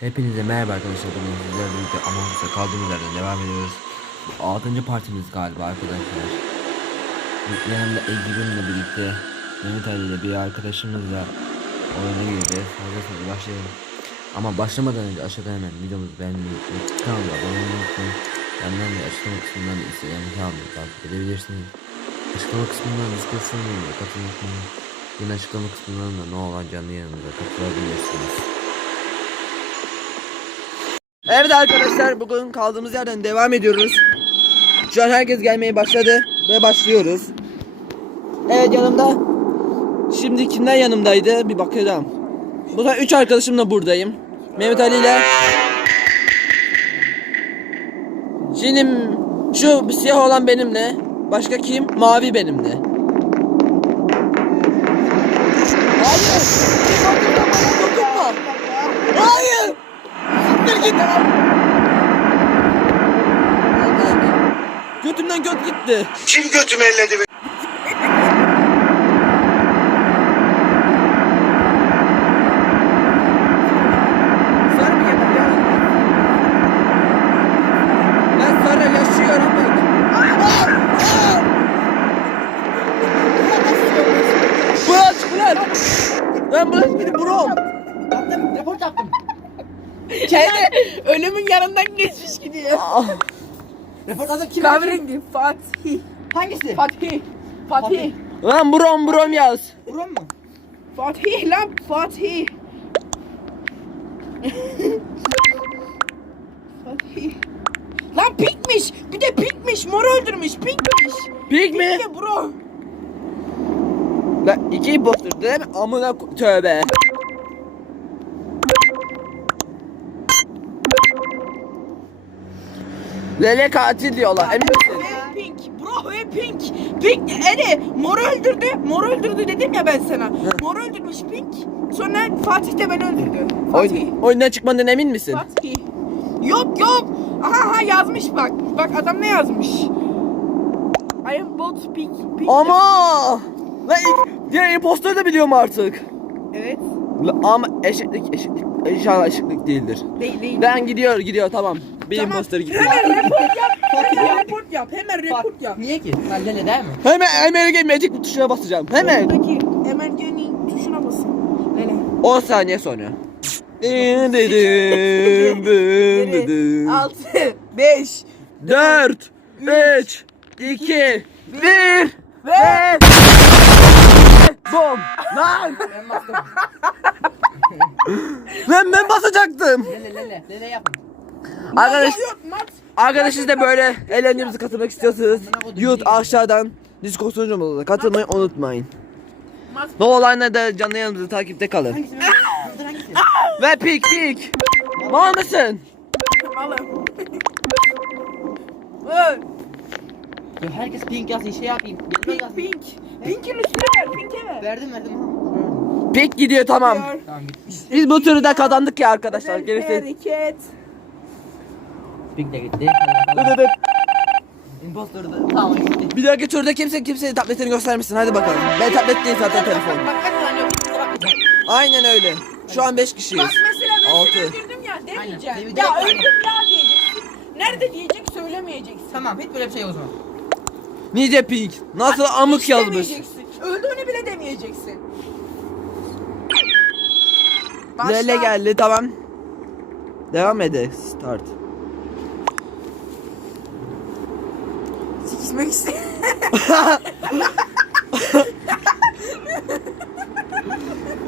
Hepinize merhaba arkadaşlar. Bugün sizlerle birlikte Among kaldığımız yerden devam ediyoruz. Bu 6. partimiz galiba arkadaşlar. Yanımda Egrim'le birlikte Mehmet Ali bir arkadaşımızla oyuna gireceğiz. Hazırsanız başlayalım. Ama başlamadan önce aşağıdan hemen videomuzu beğenmeyi ve kanala abone olmayı unutmayın. Benden de açıklama kısmından da Instagram kanalımı takip edebilirsiniz. Açıklama kısmından Discord sunumunumuza katılmayı unutmayın. Yine açıklama kısmından da ne olan canlı yanımıza katılabilirsiniz. Evet arkadaşlar bugün kaldığımız yerden devam ediyoruz. Şu an herkes gelmeye başladı ve başlıyoruz. Evet yanımda. Şimdi kimler yanımdaydı bir bakacağım. Bu da 3 arkadaşımla buradayım. Mehmet Ali ile. Şimdi şu siyah olan benimle. Başka kim? Mavi benimle. Git. Götümden göt gitti. Kim götümü elledi be? Sarı mı yedim ya? Ben sarı yaşıyorum bak. Bırak bırak. Ben bırak beni bro. Yaptım, report yaptım. Kendi ölümün yanından geçmiş Report yazdım kim? Kahverengi Fatih. Hangisi? Fatih. Fatih. Lan brom brom yaz. Buram mı? Fatih lan Fatih. Fatih. Lan pinkmiş. Bir de pinkmiş. Mor öldürmüş. Pinkmiş. Pig mi? Pink de bro. Lan iki impostor değil mi? Amına ko- tövbe. Lele katil diyorlar. Emin misin? Pink. Bro ve pink. Pink Eri mor öldürdü. Mor öldürdü dedim ya ben sana. Mor öldürmüş pink. Sonra Fatih de beni öldürdü. Fatih. Oyun, oyundan çıkmandan emin misin? Fatih. Yok yok. Aha aha yazmış bak. Bak adam ne yazmış? I am both pink. pink Ama lan ilk diğer impostoru da biliyorum artık. Evet. La- ama eşitlik eşitlik inşallah eşitlik değildir. Değil değil. Ben gidiyor gidiyor tamam. Bir Tamam. imposter gitti. Hemen report yap. Hemen report yap. Hemen report yap. Niye ki? Lele değil mi? Hemen hemen magic tuşuna basacağım. Hemen. Peki. Hemen Jenny tuşuna basın. Lele. 10 saniye sonra. Dın dı dın dın dı dın. 6 5 4 3 2 1 ve Bom! Lan! Lan ben basacaktım. Lele Lele. Lele yapın. Arkadaş siz de böyle eğlencemize katılmak istiyorsanız YouTube aşağıdan Discord sunucumuza katılmayı unutmayın. Ne olayla da canlı yanımızda takipte kalın. Ve pik pik. Mal mısın? Ya herkes pink yazıyor şey yapayım. Pink yazsın. pink. Pink'in üstüne ver. Pink'e ver. Verdim verdim. Pik gidiyor tamam. Biz bu turu da kazandık ya arkadaşlar. Gerisi. Hareket. Pink de gitti. Impostor da tamam gitti. Bir dahaki turda kimse kimseye tabletini göstermesin. Hadi bakalım. Ben tablet değil zaten telefon. Bak kaç tane yok. Kimse bakmayacak. Aynen öyle. Şu an 5 kişiyiz. Bak mesela ben Altı. öldürdüm ya demeyeceğim. Aynen. Ya öldüm ya diyeceksin. Nerede diyecek söylemeyeceksin. Tamam hiç böyle bir şey yok o zaman. Nice pink. Nasıl amık yazmış. demeyeceksin. Öldüğünü bile demeyeceksin. Başla. Lele geldi tamam. Devam edelim. Start. Sikişmek istiyorum.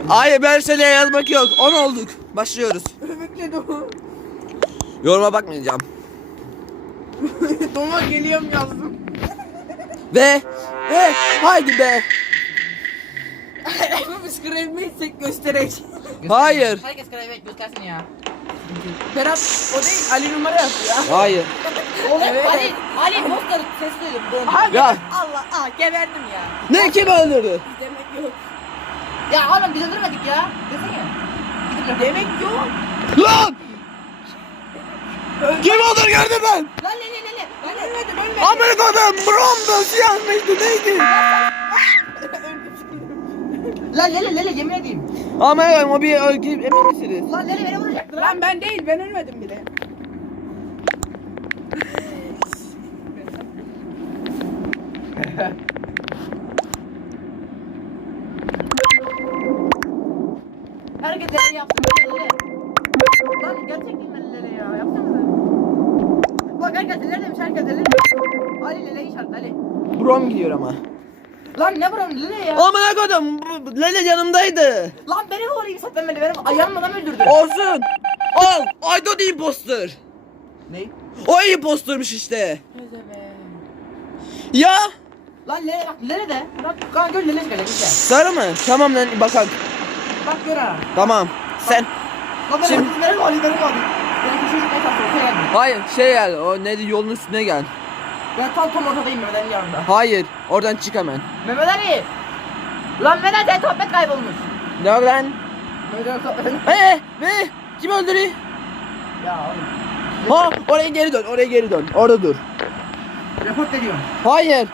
Hayır ben şöyle yazmak yok. 10 olduk. Başlıyoruz. Bekle Doma. Yoruma bakmayacağım. Doma geliyorum yazdım. Ve ve haydi be. Biz kremmeysek gösterek. Hayır. Herkes karar göstersin ya. Berat o değil Ali numara yapıyor. Hayır. Evet. Ali, Ali Impostor ses duydum. Doğru. Aha, Ya. Allah ah geberdim ya. Ne kim öldürdü? Demek yok. Ya oğlum biz öldürmedik ya. Desene. Lan. Demek yok. Lan! Kim öldürdü gördüm ben? Lan Lele Lele. Ben ölmedim ölmedim. Amerika'dan Brom'da siyah mıydı neydi? Lan Lele Lele yemin edeyim. Ama o bir emin misiniz? Lan Lele beni vuracaktı lan. Lan ben değil ben ölmedim bile. Herkes Lele yaptı. Lele Lele. Lan gerçekten Lele Lele ya. Yapsanıza. Bak herkes Lele demiş herkes Lele demiş. Ali Lele işaret Ali. Brom gidiyor ama. Lan ne buram Lele ya. Amına Lele yanımdaydı. Lan beni vurayım zaten beni benim ayağım adam öldürdü. Olsun. Al. Aydo değil imposter. Ne? O impostermış işte. Ya. Lan Lele bak Lele de. Bak kan gör Lele çıkacak işte. Sarı mı? Tamam lan bakalım. Bak gör ha. Tamam. Sen. Lan ben Şimdi- benim Ali benim Ali. Benim küçük ne tatlı ortaya geldi. Hayır şey gel. O neydi yolun üstüne gel. Ben tam tam ortadayım Mehmet Ali'nin yanında. Hayır. Oradan çık hemen. Mehmet Ali. Lan Mehmet Ali sohbet kaybolmuş. Ne var lan? Mehmet Ali sohbet. Ee, ne? Kim öldürüyor? Ya oğlum. Ha, oraya geri dön. Oraya geri dön. Orada dur. Report ediyorum. Hayır.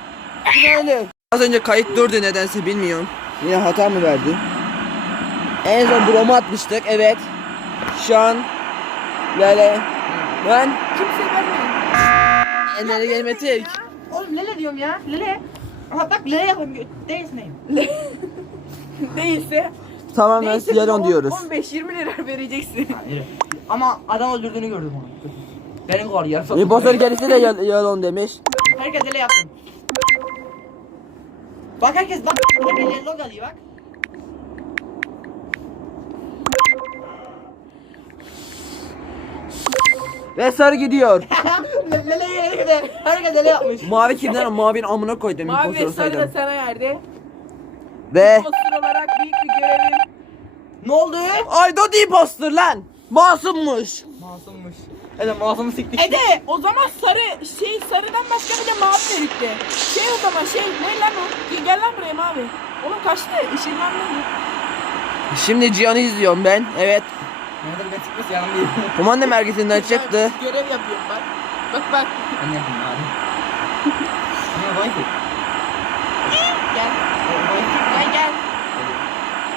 Kim öldü? Az önce kayıt durdu nedense bilmiyorum. Yine hata mı verdi? En son Brom'u atmıştık. Evet. Şu an Lele. Ben Kimse vermeyin. Enleri gelmedik. Oğlum Lele diyorum ya. Lele. Aha bak Lele yapayım. Değilsin neyim? Değilse. Tamamen Neyse Sierra on- diyoruz. 15-20 lira vereceksin. Hayır. Ama adam öldürdüğünü gördüm onu. Benim var yarısı. Imposter kendisi de yal- yalan demiş. Herkes Lele yapsın. Bak herkes bak. Lele log alıyor bak. Ve sarı gidiyor. Herkes yapmış. Mavi kimden? Mavinin amına koydum Mavi imposter ve sarı da sana yerde. Ve Poster olarak büyük bir görevim. Ne oldu? Aydo değil imposter lan. Masummuş. Masummuş. Evet masumu siktik. Ede o zaman sarı şey sarıdan başka bir de mavi verikti. Şey o zaman şey ne lan o? Gel- lan buraya mavi. Oğlum kaçtı ışınlandı. Şimdi Cihan'ı izliyorum ben. Evet. Ali ben çıkmış yanım değil. Kumanda merkezinden çıktı. Görev yapıyorum bak. Bak bak. Ben yapayım abi. Ne ki? Gel. Gel gel.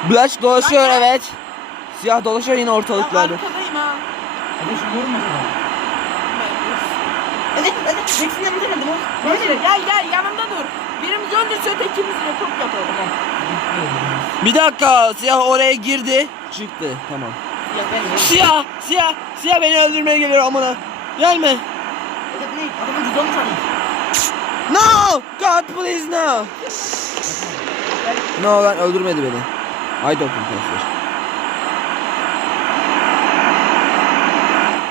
Blaş dolaşıyor ya. evet. Siyah dolaşıyor yine Ben ortalıklarda. arkadayım ha. Hadi şu yorum acaba? Evet, evet. Yanında geldim oğlum. Gel gel yanımda dur. Birimiz öldürse ötekimiz report yapalım. Bir dakika siyah oraya girdi. Çıktı tamam. Ya ben Siyah siyah siyah beni öldürmeye geliyor amına. Gelme. Ne? No! God please no. No lan öldürmedi beni. I don't imposter.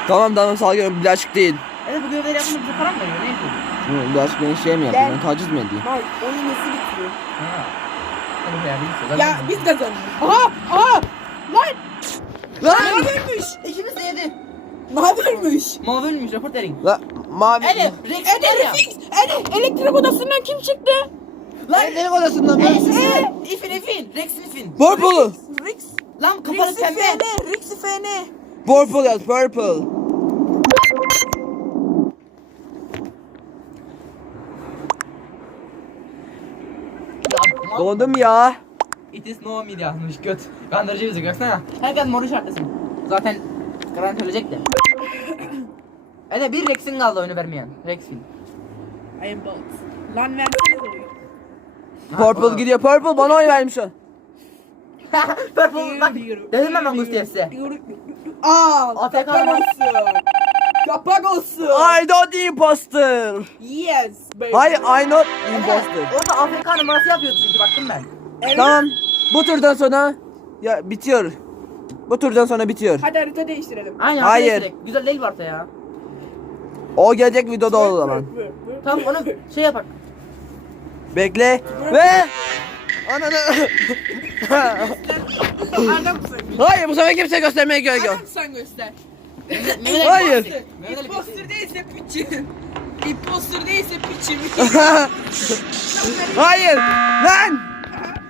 Tamam tamam salgın birazcık değil. Evet bu görevleri yapınca bize para mı veriyor? Ne yapıyor? Hı, Birazcık beni şey mi yaptı? Gel. Ben taciz mi ediyor? Mal oyun nasıl bitiyor? Ha. Ya biz kazandık. Aha aha. Lan. Lan! Mavi ölmüş. İkimiz de yedi. Mavi ölmüş. Mavi ölmüş report verin. La mavi. Rex var ya. Refix. Ede elektrik odasından kim çıktı? Lan elektrik odasından mı? Ee, İfin ifin. Rex'in ifin. Purple. Rix. Lan kapalı pembe. Rix'i FN. Purple yaz purple. Dondum ya. It is no mid yazmış göt. Kandırıcı bizi baksana. Herkes moru şartlasın. Zaten garanti ölecek de. Hadi bir Rex'in kaldı oyunu vermeyen. Rex'in. I am bot. Lan verseniz oyun. Purple gidiyor. Purple bana oy vermiş o. Purple bak. Dedim ben Gusti'ye size. Al. AFK Kapak var. olsun. Kapak olsun. I don't imposter. Yes baby. Hayır I not imposter. Orada AFK numarası yapıyordu çünkü baktım ben. Evet. Tamam. Bu turdan sonra ya bitiyor. Bu turdan sonra bitiyor. Hadi harita değiştirelim. Aynen. Hayır. Hayır. Güzel değil varsa ya. O gelecek videoda o zaman. Tamam onu şey yapak. Bekle ve Ananı Adam sen. Hayır bu sefer kimse göstermeye gerek yok. Adam sen göster. Hayır. Imposter değilse piçin. Imposter değilse piçin. Hayır. Lan.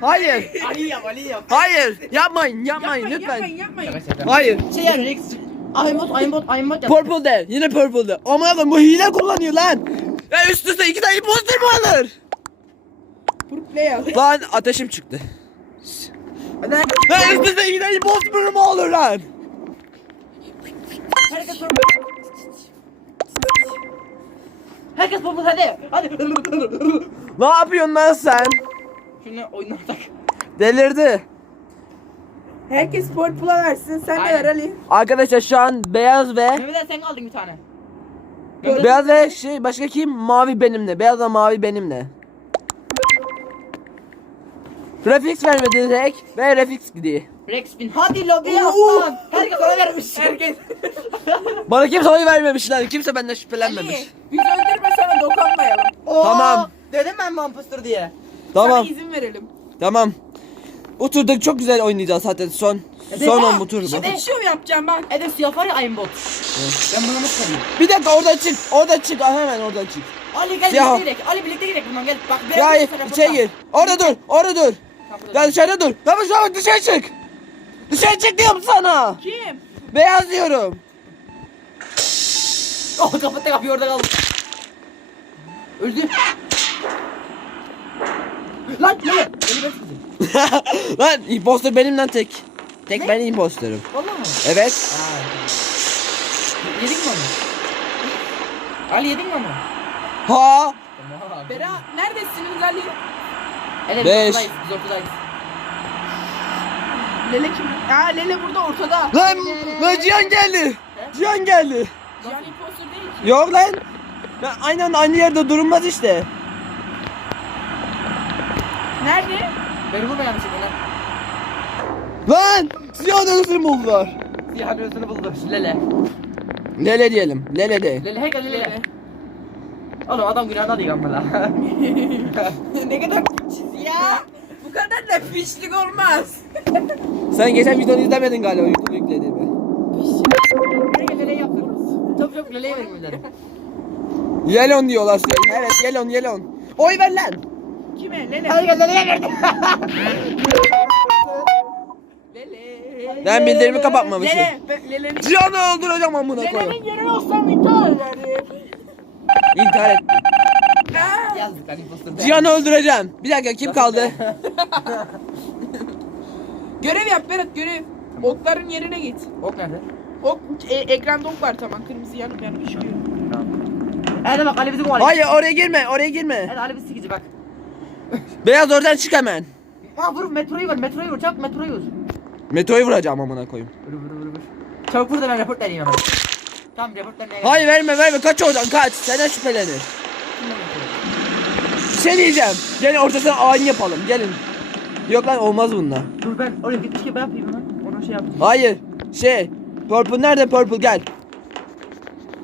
Hayır. Ali yap Ali yap. Hayır. Yapmayın, yapmayın lütfen. Yapmayın yapmayın. Hayır. Şey yani Rex. Aimbot Aimbot Aimbot yap. Purple de. Yine purple de. Ama bakın bu hile kullanıyor lan. Ya üst üste iki tane imposter mı alır? Ne yaz? Lan ateşim çıktı. Lan üst üste giden imposter mu olur lan? herkes sorumlu. Herkes sorumlu hadi. Hadi. Ne yapıyorsun lan sen? Şunu oyundan tak. Delirdi. Herkes purple'a versin. Sen de Aynen. ver Ali. Arkadaşlar şu an beyaz ve Mehmet Ali sen kaldın bir tane. Mehmet beyaz ve şey başka kim? Mavi benimle. Beyaz ve mavi benimle. Refix vermedi direkt ve Refix gidiyor. Rexpin hadi lobiye Oo. aslan. Herkes ona vermiş. Herkes. Bana kimse oy vermemiş lan. Kimse benden şüphelenmemiş. Ali biz öldürme sana dokunmayalım. Oo, Tamam. Dedim ben Mampustur diye. Tamam. Sana izin verelim. Tamam. Bu turda çok güzel oynayacağız zaten son. Son on bu tur bu. Şimdi- Şov yapacağım bak. Edem siyah var ya aimbot. Ben bunu sarayım? Bir dakika oradan çık. Oradan çık. Ah, Hemen oradan çık. Ali gel Siyah. birlikte gidelim. Ali birlikte gidelim bundan gel. Bak Ya içeri burada. gir. Orada dur. Orada dur. Ya dışarıda dur. Şu an dışarı çık. Dışarı çık diyorum sana. Kim? Beyaz diyorum. Oh kapattı kapıyı orada kaldım. Öldü. Lan ne? Eli ben sıkıntı. lan imposter benim lan tek. Tek Ne? ben imposterım. Valla mı? Evet. Ha. Yedin mi onu? Ali yedin mi onu? Ha. Bera neredesiniz Ali? Ele Beş. biz ortadayız. Lele kim? Aa Lele burada ortada. Lan, lan Cihan geldi. Cihan geldi. Can imposter değil ki. Yok lan. Ya aynen aynı yerde durulmaz işte. Nerede? Beni vurma yanlışlıkla lan. Lan! Cihan ölüsünü buldular. Siyah gözünü buldu. Lele. Lele diyelim. Lele de. Lele herkes lele. Oğlum adam günahına değil ama lan. ne kadar piçiz ya. Bu kadar da piçlik olmaz. Sen geçen videonu izlemedin galiba YouTube yüklediğimi. Herkes lele yaptınız. Çok çok leleye verin bunları. Yelon diyorlar sürekli. Evet yelon yelon. Oy ver lan. Kime? Lele. Herkes leleye verdi. Lele. Ben bildirimi kapatmamışım. Lele. Lele'nin Cihan'ı öldüreceğim amına koyayım. Lele'nin yerine olsam intihar ederim. İntihar et. Yazdık hani. Cihan'ı öldüreceğim. Bir dakika kim kaldı? Görev yap Berat görev. Okların yerine git. Ok nerede? Ok e, ekranda ok var tamam kırmızı yanıp yanıp çıkıyor. Hadi bak Ali bizi kovalıyor. Hayır oraya girme oraya girme. Hadi Ali bizi sikici bak. Beyaz oradan çık hemen. Ha vur metroyu vur metroyu vur çabuk metroyu vur. Metroyu vuracağım amına koyayım. Vur vur vur vur. Çabuk vur da ben report vereyim hemen. Tamam report vermeye. Hayır verme verme kaç oradan kaç. Senden şüphelenir. Bir şey diyeceğim. Gelin ortasına ayin yapalım gelin. Yok lan olmaz bununla. Dur ben oraya gitmiş gibi yapayım hemen. Ona şey yapacağım. Hayır. Şey. Purple nerede Purple gel.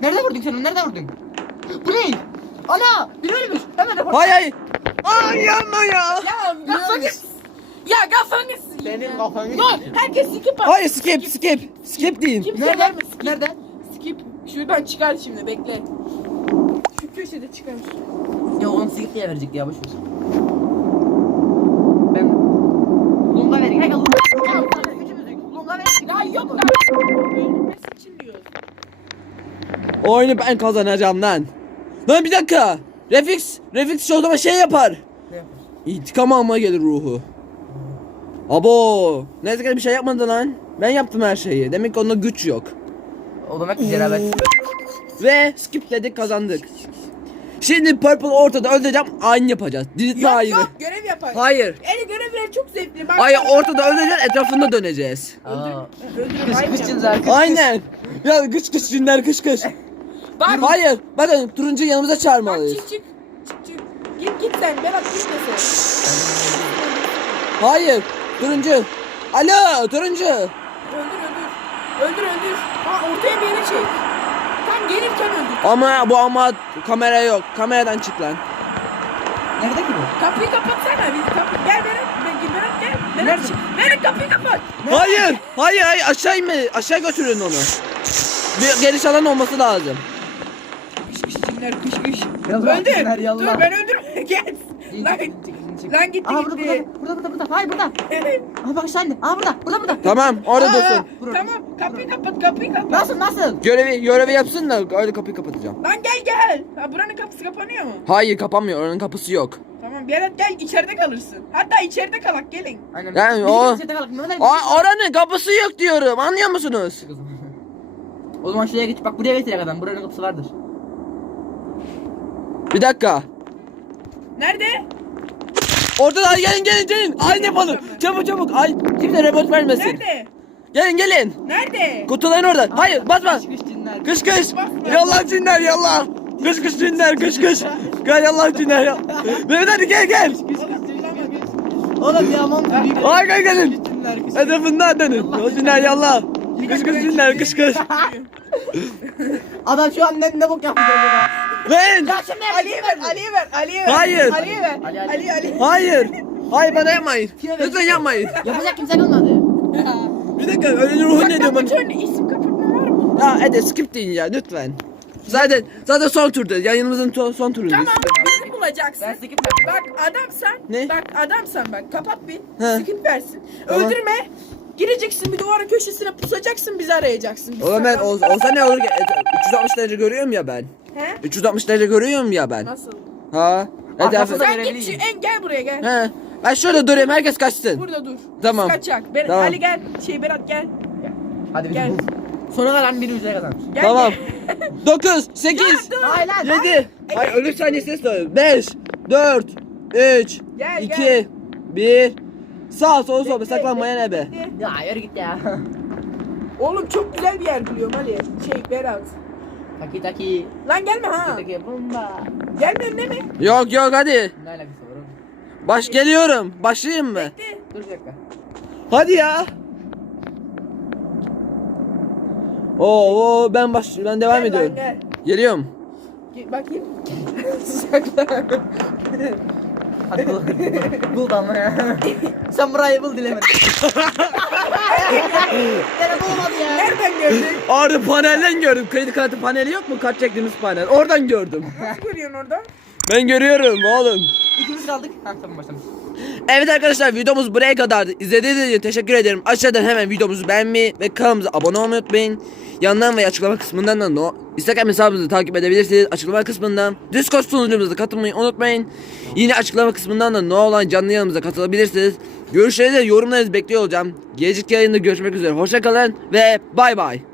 Nerede vurdun sen onu? Nerede vurdun? Bu ne? Ana! Biri ölmüş. Hemen report. Hayır hayır. Ay yanma ya. Ya kafanı Ya kafanı Senin kafanı Dur herkes skip at. Hayır skip skip. Skip deyin. Kimse Nerede? verme skip. Nerede? Skip. Şuradan çıkar şimdi bekle. Şu köşede çıkar. Ya onu sikip diye verecek ya boş ver. Ben Lunga verin. Herkes Lunga. Üçümüzük. Lunga verin. Ya yok lan. Ölmesi için diyoruz. Oyunu ben kazanacağım lan. Lan bir dakika. Refix. Refix şu zaman şey yapar. Ne yapar? İntikam almaya gelir ruhu. Abo. Neyse ki bir şey yapmadı lan. Ben yaptım her şeyi. Demek ki onda güç yok. O demek ki cenabet. Ve skipledik kazandık. Şimdi Purple ortada öldüreceğim. Aynı yapacağız. Diriltme Yok aynı. yok görev yapar. Hayır. Eli görevleri çok zevkli. Bak. Hayır ortada öldüreceğiz etrafında döneceğiz. Aa. Öldürün. Kış hayır kış cinzer. Kış Aynen. Ya kış kış günler kış kış. Bak. Hayır. Bakın turuncu yanımıza Bak çağırmalıyız. çık çık. Çık çık. Git git sen. Berat git de sen. Hayır. Turuncu. Alo turuncu. Öldür öldür. Öldür öldür. Ha ortaya bir yere çek. Tam gelirken öldür. Ama bu ama kamera yok. Kameradan çık lan. Nerede ki bu? Kapıyı kapatsana. Biz kapı gel Berat. Ben- Berat gel. Berat Nerede? çık. Berat kapıyı kapat. Hayır. Hayır hayır aşağı inme. Aşağı götürün onu. Bir geniş alan olması lazım. Cinler kış kış. Yallah, Öldür. cinler, yallah. Dur ben öldürme. Gel. Lan, lan gitti Aa burada gitti. burada burada burada. Hayır burada. Aa bak aşağı indi. Aa burada burada burada. Tamam orada Aa, dursun. Bura. Tamam kapıyı kapat kapıyı kapat. Nasıl nasıl? Görevi görevi yapsın da öyle kapıyı kapatacağım. Lan gel gel. Ha, buranın kapısı kapanıyor mu? Hayır kapanmıyor. Oranın kapısı yok. Tamam Berat gel içeride kalırsın. Hatta içeride kalak gelin. Aynen. Yani o- git çete kalk, Mehmet Ali, Aa, oranın kapısı yok diyorum. Anlıyor musunuz? O zaman şuraya geç. Bak buraya direkt adam. Buranın kapısı vardır. Bir dakika. Nerede? Ortada ay gelin gelin gelin. Ay ne balı. Çabuk çabuk. Ay kimse robot vermesin. Nerede? Gelin gelin. Nerede? Kutuların orada. Hayır basma. Kış kış cinler. Kış kış. Basma. Yallah cinler yallah. Kış kış cinler kış kış. Gel yallah cinler ya. Mehmet hadi gel gel. Oğlum ya aman büyük. Ay gel gelin. Hedefimden dönün. O cinler yallah. Kış kış cinler kış kış. Adam şu an ne, ne bok acaba? Ben. Ali'ye ver, Ali'ye ver, Ali'ye ver. Hayır. Ali'ye ver. Ali, Ali. Ali, Ali. Hayır. Hayır bana yapmayın. Lütfen yapmayın. Yapacak kimse kalmadı. Bir dakika ölünün ruhu ne diyor Bak bana? bütün isim kapatma var mı? Ya hadi skip deyin ya lütfen. Zaten zaten son turda. Yayınımızın son, son turundayız. Tamam, bizi bulacaksın. Ben skip. Bak adamsan, Ne? bak adamsan bak kapat bir, He. skip versin. Tamam. Öldürme, gireceksin bir duvarın köşesine pusacaksın bizi arayacaksın. Biz Oğlum ben ol- olsa ne olur ki? E, 360 derece görüyorum ya ben. He? 360 derece görüyorum ya ben. Nasıl? Ha. Hadi Arkası aferin. da- Sen git şu en gel buraya gel. He. Ben şurada durayım herkes kaçsın. Burada dur. Tamam. Biz Kaçak. Ben, Tamam. Ali gel. Şey Berat gel. Hadi biz Gel. bul. Sona kadar biri yüzeye kazanır. Gel Tamam. gel. 9 8 Hayır lan. 7 Ay ölüm saniye ses de 5 4 3 Gel, 2 gel. 1 Sağ sol sol Bekle, saklanmaya ne be? Ya yürü git ya. Oğlum çok güzel bir yer biliyorum Ali. Şey Berat. Taki taki. Lan gelme ha. Taki taki bomba. Gelmiyorsun değil mi? Yok yok hadi. Ne alakası var oğlum? Baş geliyorum. Başlayayım mı? Bekle. Dur bir dakika. Hadi ya. Oo, oo, ben baş ben devam Gel lan, ediyorum. Gel. Geliyorum. Gel, Bakayım. Saklan. Hadi bul. damla ya. Sen burayı bul dilemedin. Bulmadı ya. Nereden gördün? Orada panelden gördüm. Kredi kartı paneli yok mu? Kart çektiğimiz panel. Oradan gördüm. Nasıl görüyorsun orada? Ben görüyorum oğlum. İkimiz kaldık. Ha tamam başlamış. Evet arkadaşlar videomuz buraya kadardı. İzlediğiniz için teşekkür ederim. Aşağıdan hemen videomuzu beğenmeyi ve kanalımıza abone olmayı unutmayın. Yandan ve açıklama kısmından da no Instagram hesabımızı takip edebilirsiniz. Açıklama kısmından Discord sunucumuza katılmayı unutmayın. Yine açıklama kısmından da no olan canlı yayınımıza katılabilirsiniz. Görüşlerinizi yorumlarınızı bekliyor olacağım. Gelecek yayında görüşmek üzere. Hoşçakalın ve bay bay.